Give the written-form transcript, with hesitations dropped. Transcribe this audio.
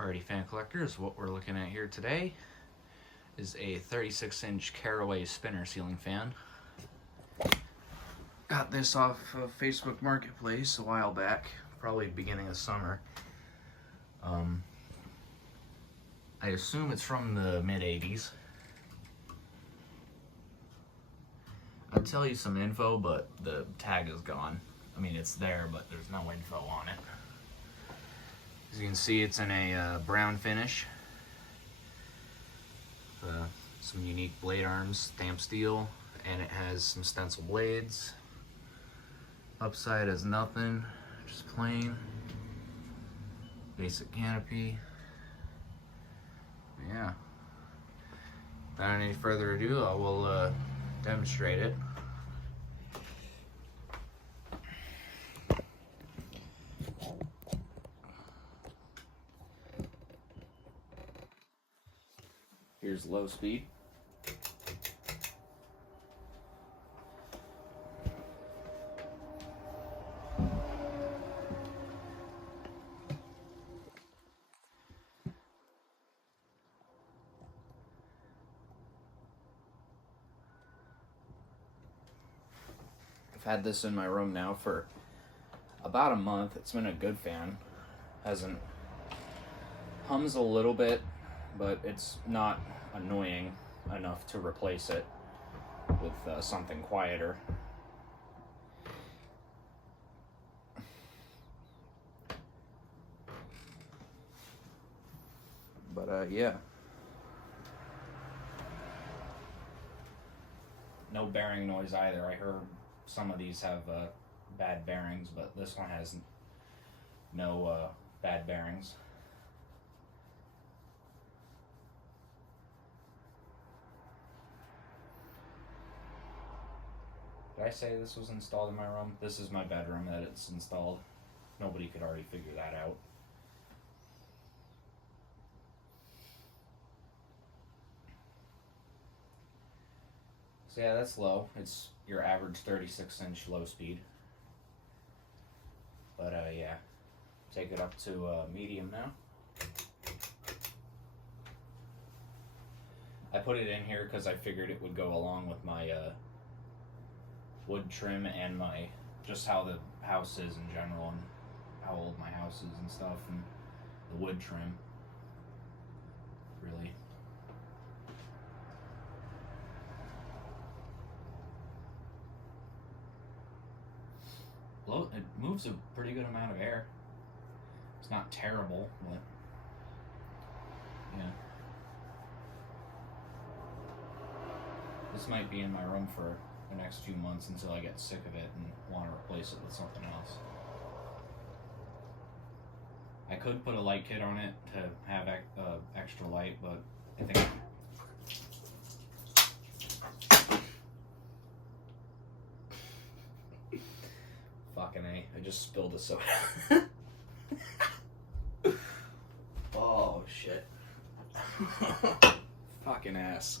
Alrighty, fan collectors, what we're looking at here today is a 36-inch Carroway spinner ceiling fan. Got this off of Facebook Marketplace a while back, probably beginning of summer. I assume it's from the mid-80s. I'd tell you some info, but the tag is gone. I mean, it's there, but there's no info on it. As you can see, it's in a brown finish. Some unique blade arms, stamped steel, and it has some stencil blades. Upside has nothing, just plain. Basic canopy. Yeah. Without any further ado, I will demonstrate it. Here's low speed. I've had this in my room now for about a month. It's been a good fan. Hums a little bit, but it's not annoying enough to replace it with something quieter. But yeah. No bearing noise either. I heard some of these have bad bearings, but this one has no bad bearings. Did I say this was installed in my room? This is my bedroom that it's installed. Nobody could already figure that out. So yeah, that's low. It's your average 36-inch low speed. But yeah, take it up to medium now. I put it in here because I figured it would go along with my wood trim and my just how the house is in general and how old my house is and stuff, and the wood trim really. It moves a pretty good amount of air. It's not terrible, but yeah. This might be in my room for the next few months until I get sick of it and want to replace it with something else. I could put a light kit on it to have extra light, but I think fucking A, I just spilled a soda. Oh shit. Fucking ass.